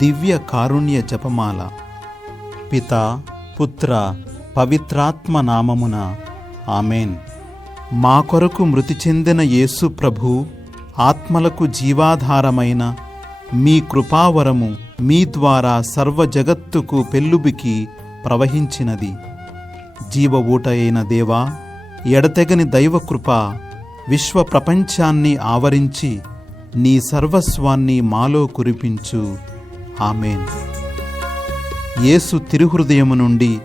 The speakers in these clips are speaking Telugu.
దివ్య కారుణ్య జపమాల. పితా, పుత్ర, పవిత్రాత్మ నామమున ఆమేన్. మా కొరకు మృతి చెందిన యేసు ప్రభు ఆత్మలకు జీవాధారమైన మీ కృపావరము మీ ద్వారా సర్వ జగత్తుకు పెల్లుబికి ప్రవహించినది. జీవ ఊట అయిన దేవా, ఎడతెగని దైవకృప విశ్వ ప్రపంచాన్ని ఆవరించి నీ సర్వస్వాన్ని మాలో కురిపించు. ఆమేన్. యేసు తిరుహృదయము నుండి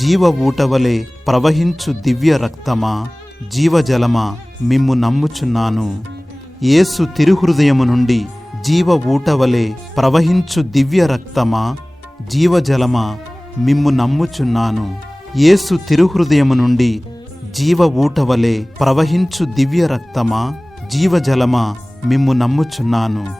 జీవ ఊటవలే ప్రవహించు దివ్య రక్తమా, జీవజలమా, మిమ్ము నమ్ముచున్నాను. యేసు తిరుహృదయము నుండి జీవ ఊటవలే ప్రవహించు దివ్య రక్తమా, జీవజలమా, మిమ్ము నమ్ముచున్నాను. యేసు తిరుహృదయము నుండి జీవ ఊటవలే ప్రవహించు దివ్య రక్తమా, జీవజలమా, మిమ్ము నమ్ముచున్నాను.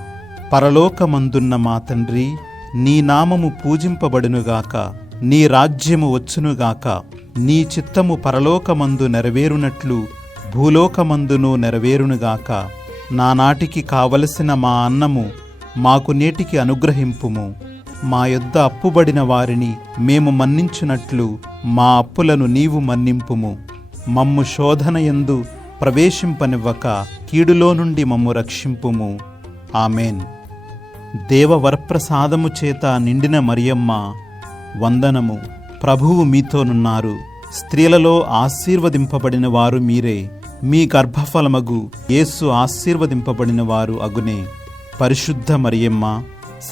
పరలోకమందున్న మా తండ్రి, నీ నామము పూజింపబడునుగాక, నీ రాజ్యము వచ్చునుగాక, నీ చిత్తము పరలోకమందు నెరవేరునట్లు భూలోకమందును నెరవేరునుగాక. నానాటికి కావలసిన మా అన్నము మాకు నేటికి అనుగ్రహింపుము. మా యొద్ద అప్పుబడిన వారిని మేము మన్నించునట్లు మా అప్పులను నీవు మన్నింపుము. మమ్ము శోధనయందు ప్రవేశింపనివ్వక కీడులో నుండి మమ్ము రక్షింపుము. ఆమేన్. దేవవరప్రసాదము చేత నిండిన మరియమ్మ వందనము. ప్రభువు మీతోనున్నారు. స్త్రీలలో ఆశీర్వదింపబడిన వారు మీరే. మీ గర్భఫలమగు యేసు ఆశీర్వదింపబడిన వారు అగునే. పరిశుద్ధ మరియమ్మ,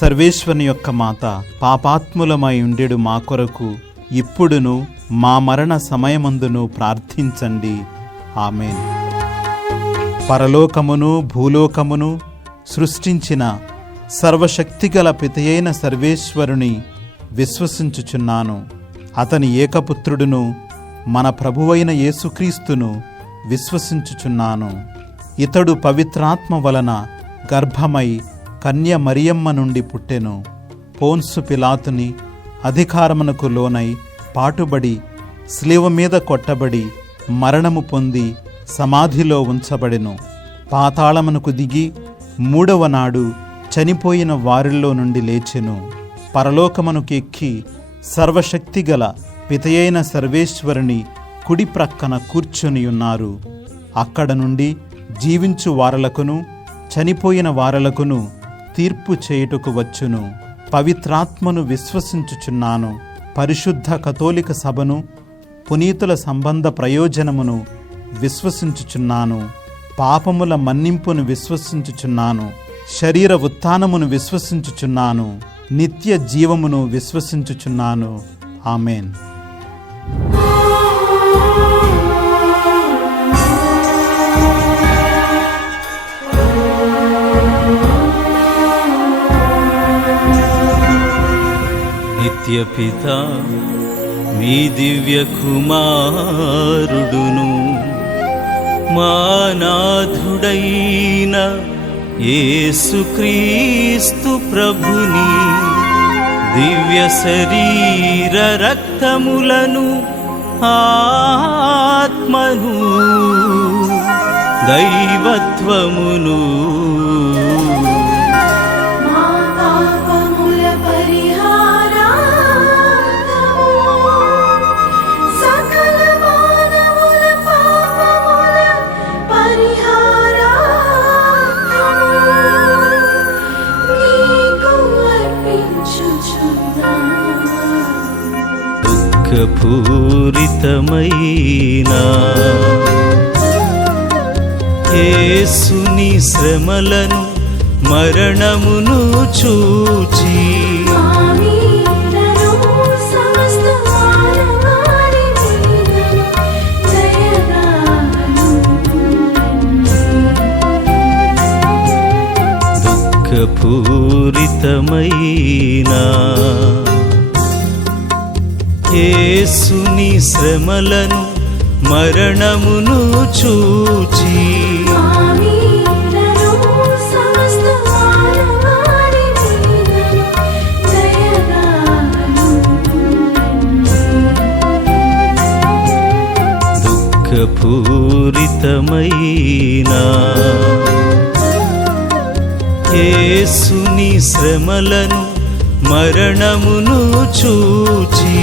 సర్వేశ్వరుని యొక్క మాత, పాపాత్ములమై ఉండెడు మా కొరకు ఇప్పుడును మా మరణ సమయమందును ప్రార్థించండి. ఆమేన్. పరలోకమును భూలోకమును సృష్టించిన సర్వశక్తిగల పితయైన సర్వేశ్వరుని విశ్వసించుచున్నాను. అతని ఏకపుత్రుడును మన ప్రభువైన యేసుక్రీస్తును విశ్వసించుచున్నాను. ఇతడు పవిత్రాత్మ వలన గర్భమై కన్య మరియమ్మ నుండి పుట్టెను. పోన్సు పిలాతుని అధికారమునకు లోనై పాటుబడి శిలువ మీద కొట్టబడి మరణము పొంది సమాధిలో ఉంచబడెను. పాతాళమునకు దిగి మూడవ నాడు చనిపోయిన వారిలో నుండి లేచెను. పరలోకమునకు ఎక్కి సర్వశక్తిగల పితయైన సర్వేశ్వరుని కుడి ప్రక్కన కూర్చొనియున్నారు. అక్కడ నుండి జీవించు వారలకును చనిపోయిన వారలకును తీర్పు చేయుటకు వచ్చును. పవిత్రాత్మను విశ్వసించుచున్నాను. పరిశుద్ధ కథోలిక సభను, పునీతుల సంబంధ ప్రయోజనమును విశ్వసించుచున్నాను. పాపముల మన్నింపును విశ్వసించుచున్నాను. శరీర ఉత్థానమును విశ్వసించుచున్నాను. నిత్య జీవమును విశ్వసించుచున్నాను. ఆమేన్. నిత్య పితా, మీ దివ్య కుమారుడును మా నాథుడైన యేసుక్రీస్తు ప్రభుని దివ్య శరీర రక్తములను, ఆత్మను, దైవత్వమును పూరితమైన యేసుని శ్రమలను మరణమును చూచి దుఃఖపూరితమైన యేసుని శ్రమలను మరణమును చూచి దుఃఖపూరితమైన యేసుని శ్రమలను మరణమును చూచి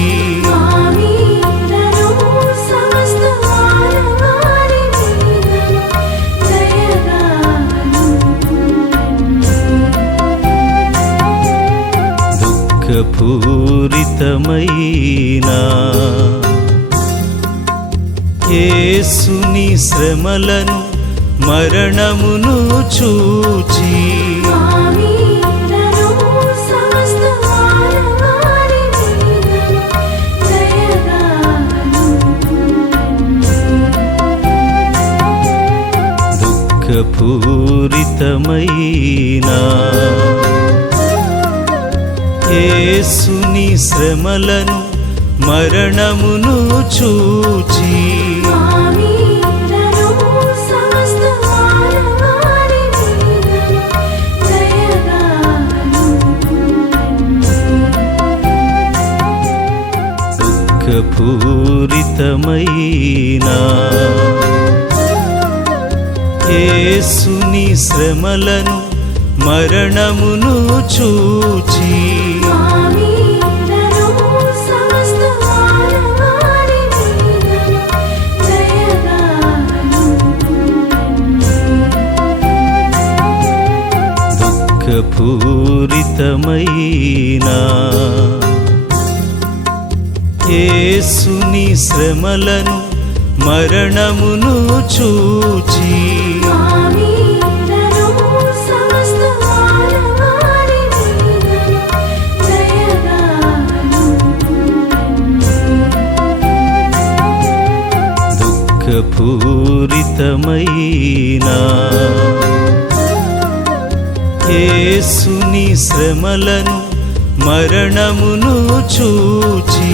దుఃఖపూరితమైన యేసుని శ్రమలను మరణమును చూచి దుఃఖపూరితమైన యేసుని శ్రమలను మరణమును చూచి దుఃఖపూరితమైన యేసుని శ్రమలను మరణమును చూచి దుఃఖపూరితమైన యేసుని శ్రమలను మరణమును చూచి దుఃఖపూరితమైన యేసుని శ్రమలను మరణమును చూచి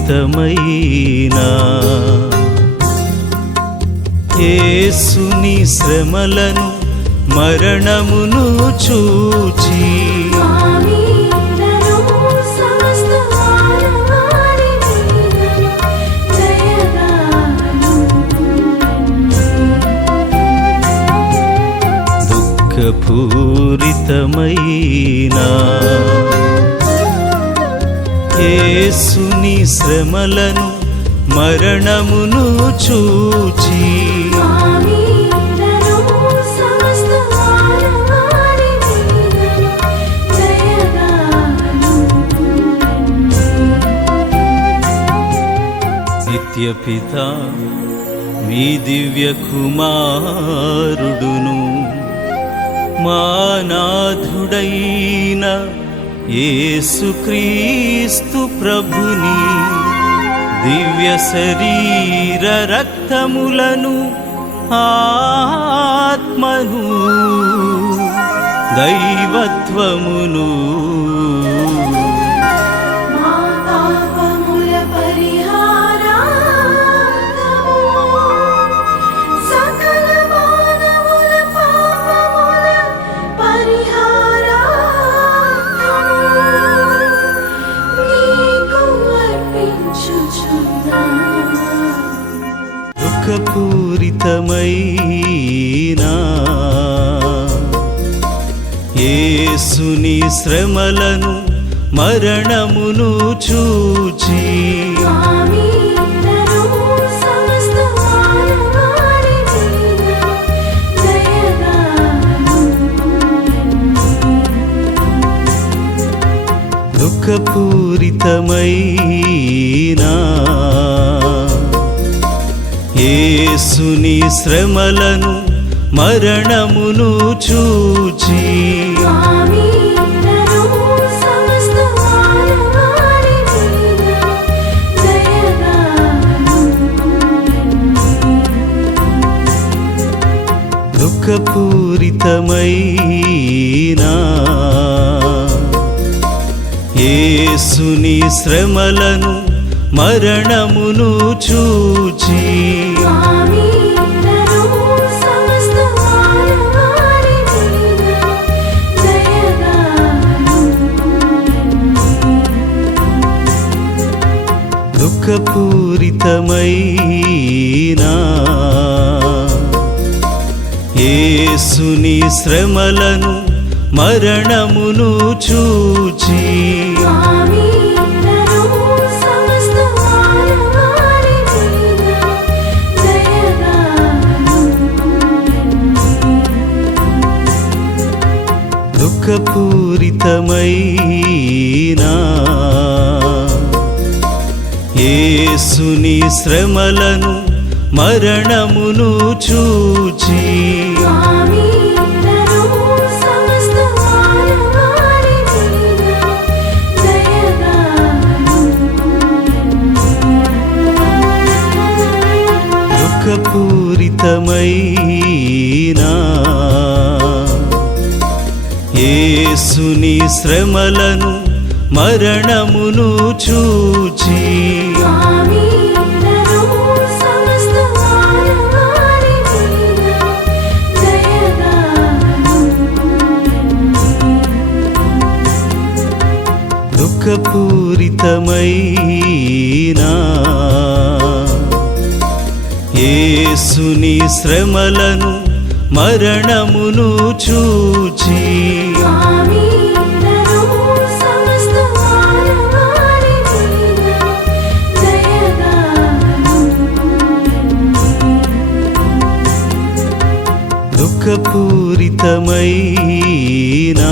దుఃఖపూరితమైన యేసుని శ్రమలను మరణమును చూచి దుఃఖపూరితమైన యేసుని శ్రమలను మరణమును చూచి నిత్యపిత మీ దివ్య కుమారుడును మా నాథుడైన యేసుక్రీస్తు ప్రభుని దివ్య శరీర రక్తములను ఆత్మను దైవత్వమును దుఃఖపూరితమైన యేసుని శ్రమలను మరణమును చూచి దుఃఖపూరితమైన యేసుని శ్రమలను మరణమును చూచి దుఃఖపూరితమైన యేసుని శ్రమలను మరణమును చూచి దుఃఖపూరితమైన యేసుని శ్రమలను మరణమును చూచి దుఃఖపూరితమైన యేసుని శ్రమలను మరణమును చూచి దుఃఖపూరితమైన యేసుని శ్రమలను మరణమును చూచి దుఃఖపూరితమైన యేసుని శ్రమలను మరణమును చూచి దుఃఖపూరితమైన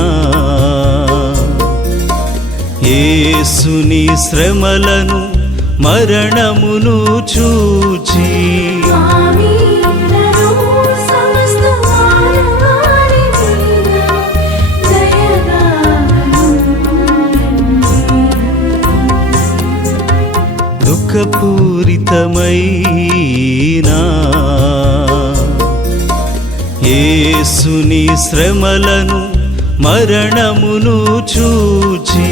యేసుని శ్రమలను మరణమును చూచి దుఃఖపూరితమైన యేసుని శ్రమలను మరణమును చూచి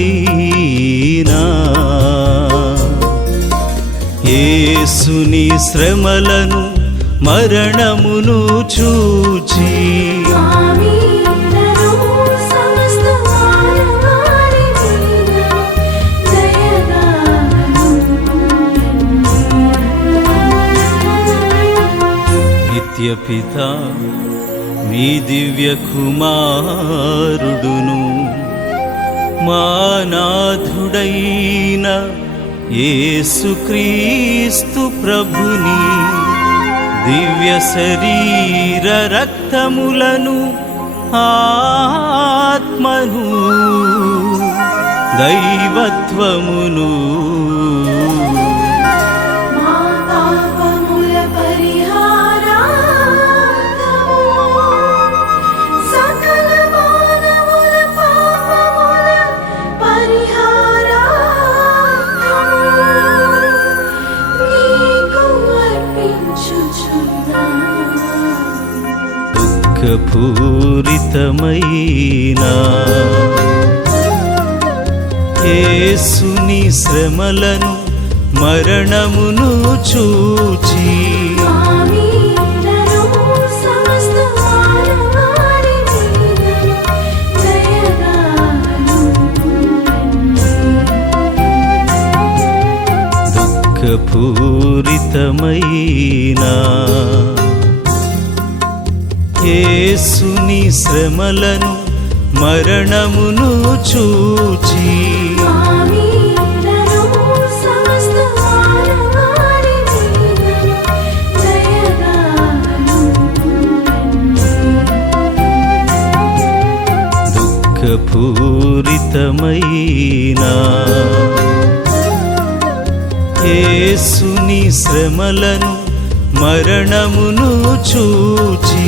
దుఃఖపూరితమైన యేసుని శ్రమలను మరణమును చూచి నిత్యపిత మీ దివ్య కుమారుడును మా నాథుడైన యేసుక్రీస్తు ప్రభుని దివ్య శరీర రక్తములను ఆత్మను దైవత్వమును దుఃఖపూరితమైన యేసుని శ్రమలను మరణమును చూచి దుఃఖపూరితమైన యేసుని శ్రమలను మరణమును చూచి దుఃఖపూరితమైన యేసుని శ్రమలను మరణమును చూచి దుఃఖపూరితమైన యేసుని శ్రమలను మరణమును చూచి దుఃఖపూరితమైన యేసుని శ్రమలను మరణమును చూచి దుఃఖపూరితమైన యేసుని శ్రమలను మరణమును చూచి దుఃఖపూరితమైన యేసుని శ్రమలను మరణమును చూచి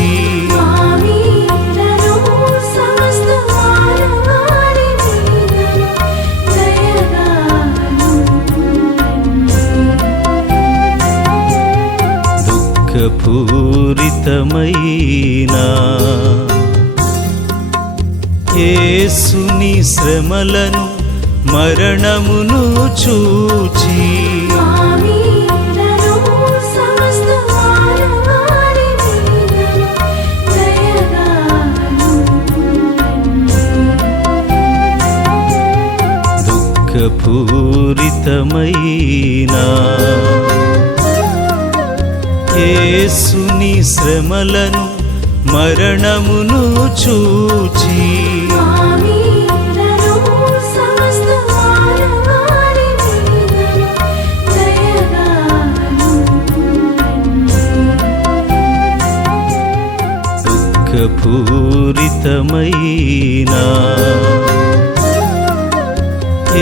దుఃఖపూరితమైన యేసుని శ్రమలను దుఃఖపూరితమైన యేసుని శ్రమలను మరణమును చూచి దుఃఖపూరితమైన యేసుని శ్రమలను మరణమును చూచి దుఃఖపూరితమైన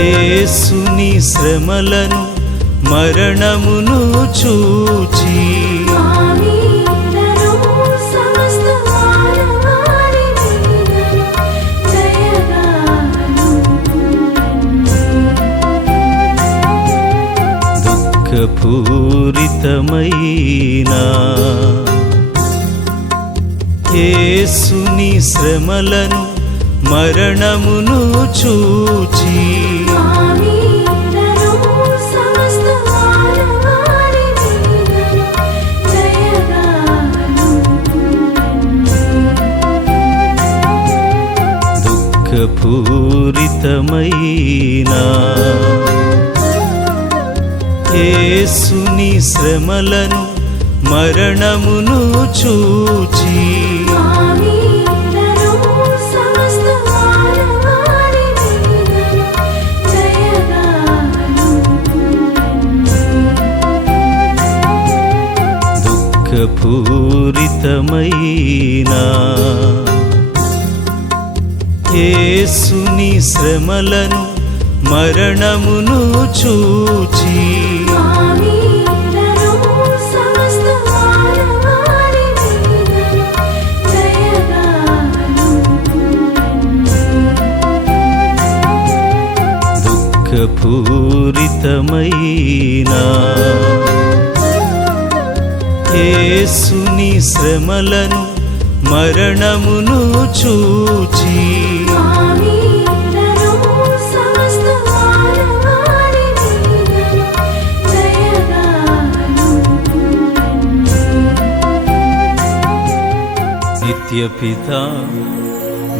యేసుని శ్రమలను మరణమును చూచి దుఃఖపూరితమైన యేసుని శ్రమలను మరణమును చూచి దుఃఖపూరితమైన యేసుని శ్రమలను మరణమును చూచి దుఃఖపూరితమైన యేసుని శ్రమలను మరణమును చూచి దుఃఖపూరితమైన యేసుని శ్రమలను మరణమును చూచి నిత్యపిత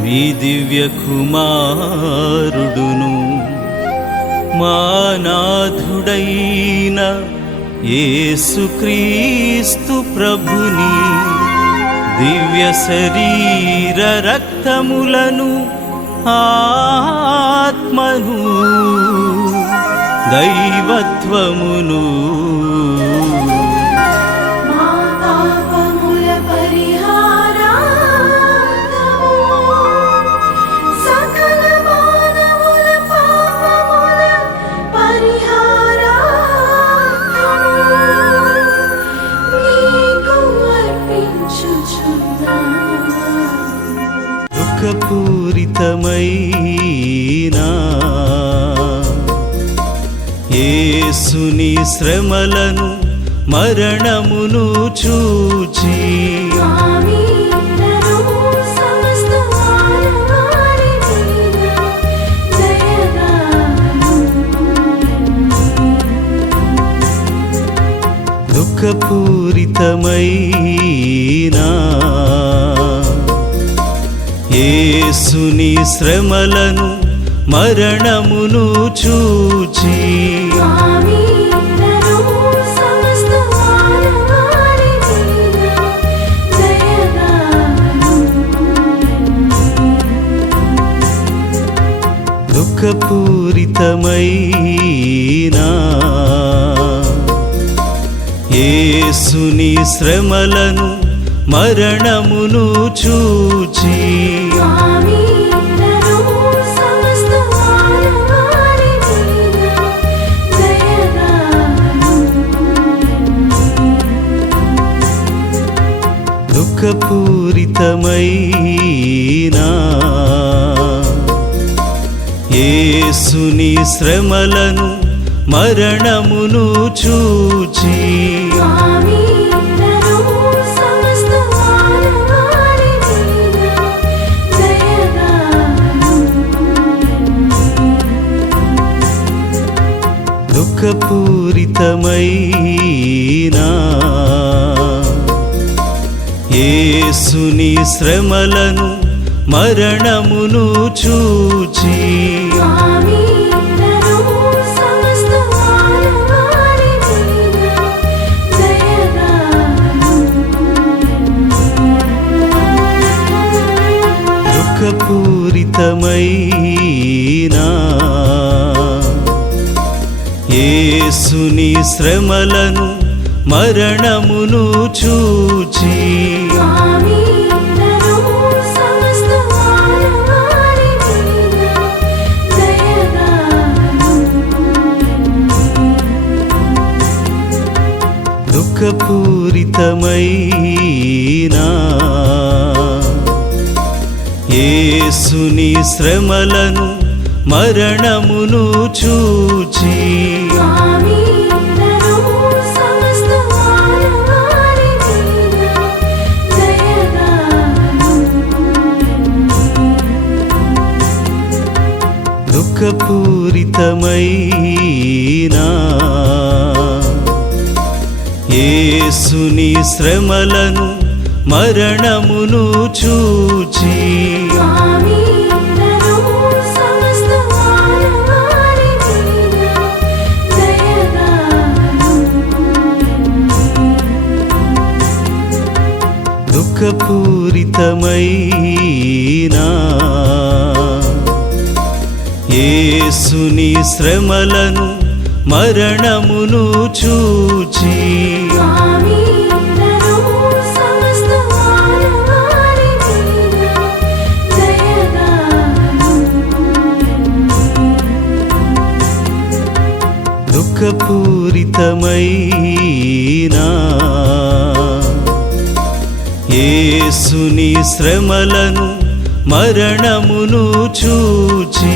మీ దివ్య కుమారుడును మా నాథుడైన యేసుక్రీస్తు ప్రభుని దివ్య శరీర రక్తములను ఆత్మను దైవత్వమును దుఃఖపూరితమైన యేసుని శ్రమలను మరణమును చూచి దుఃఖపూరితమైన యేసుని శ్రమలను మరణమును చూచి దుఃఖపూరితమైన యేసుని శ్రమలను మరణమును చూచి దుఃఖపూరితమైన యేసుని శ్రమలను మరణమును చూచి దుఃఖపూరితమైన యేసుని శ్రమలను మరణమును చూచి యేసుని శ్రమలను మరణమును చూచి దుఃఖపూరితమైనా యేసుని శ్రమలను మరణమును చూచి దుఃఖపూరితమైనా యేసుని శ్రమలను మరణమును చూచి దుఃఖపూరితమైనా యేసుని శ్రమలను మరణమును చూచి దుఃఖపూరితమైనా యేసుని శ్రమలను మరణమును చూచి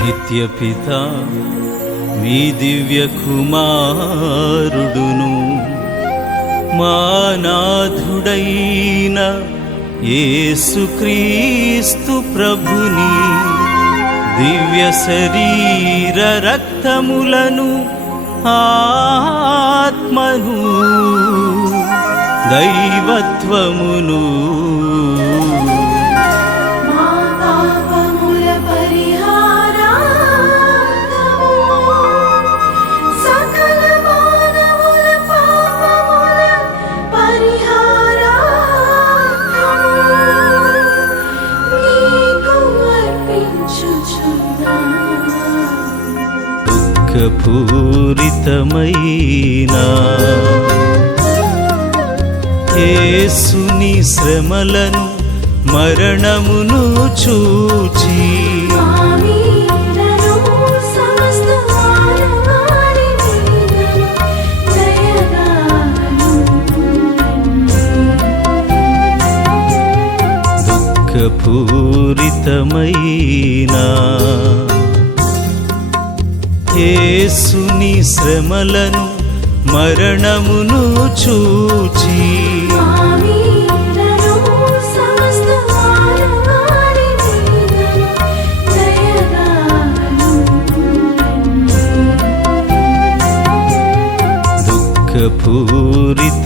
నిత్యపిత మీ దివ్య కుమారుడును మా నాథుడైన యేసుక్రీస్తు ప్రభుని దివ్య శరీర రక్తములను ఆత్మను దైవత్వమును దుఃఖపూరితమైనా యేసుని శ్రమలను మరణమును చూచి దుఃఖపూరితమైనా యేసుని శ్రమలను మరణమును చూచి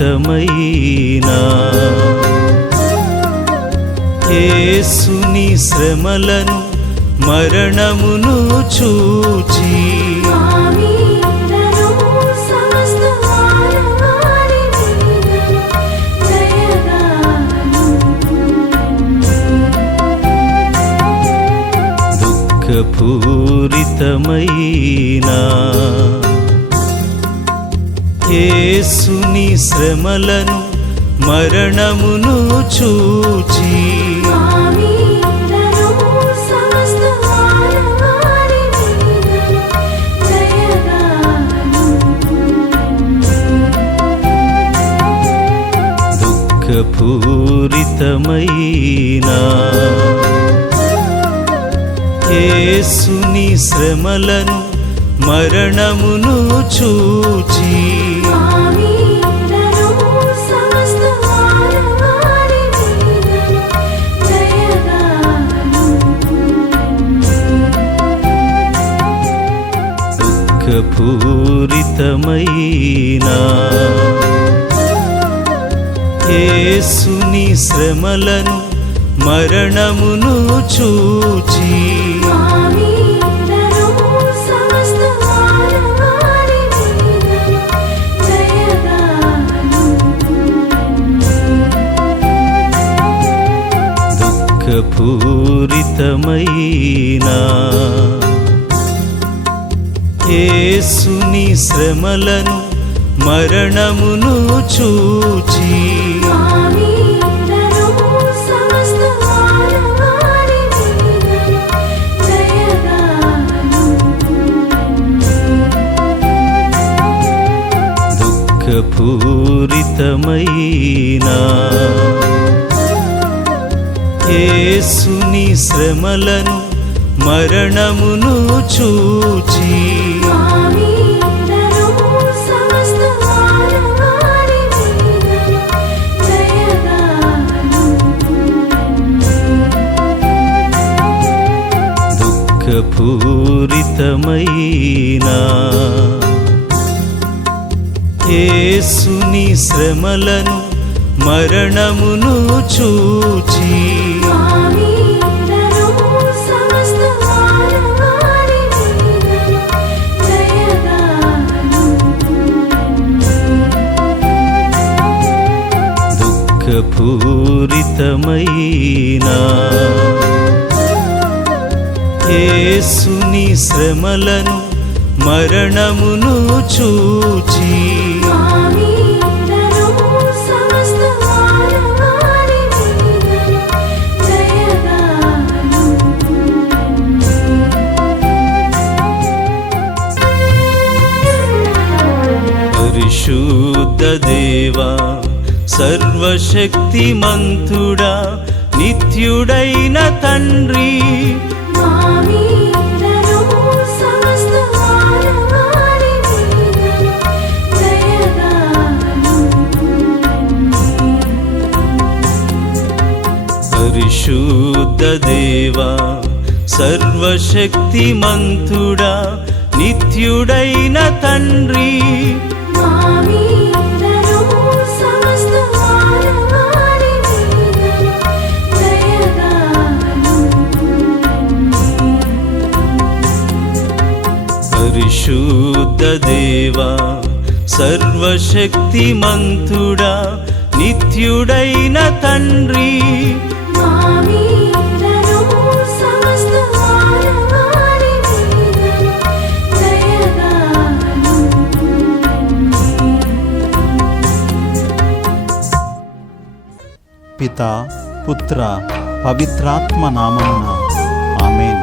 దుఃఖపూరితమైనా యేసుని శ్రమలను మరణమును చూచి దుఃఖపూరితమైనా యేసుని శ్రమలను మరణమును చూచి దుఃఖపూరితమైనా యేసుని శ్రమలను మరణమును చూచి దుఃఖపూరితమైనా యేసుని శ్రమలను మరణమును చూచి సమస్త దుఃఖపూరితమైన యేసుని శ్రమలను మరణమును చూచి దుఃఖపూరితమైన యేసుని శ్రమలను మరణమును చూచి దుఃఖపూరితమైన యేసుని శ్రమలను మరణమును చూచి దుఃఖపూరితమైన యేసుని శ్రమలను మరణమును చూచి పరిశుద్ధ దేవా సర్వశక్తిమంతుడా నిత్యుడైన తండ్రి పరిశుద్ధ దేవా సర్వశక్తిమంతుడా నిత్యుడైన తండ్రి పరిశుద్ధ దేవా సర్వశక్తిమంతుడా నిత్యుడైన తండ్రి పితా పుత్ర పవిత్రాత్మ నామమున ఆమేన్.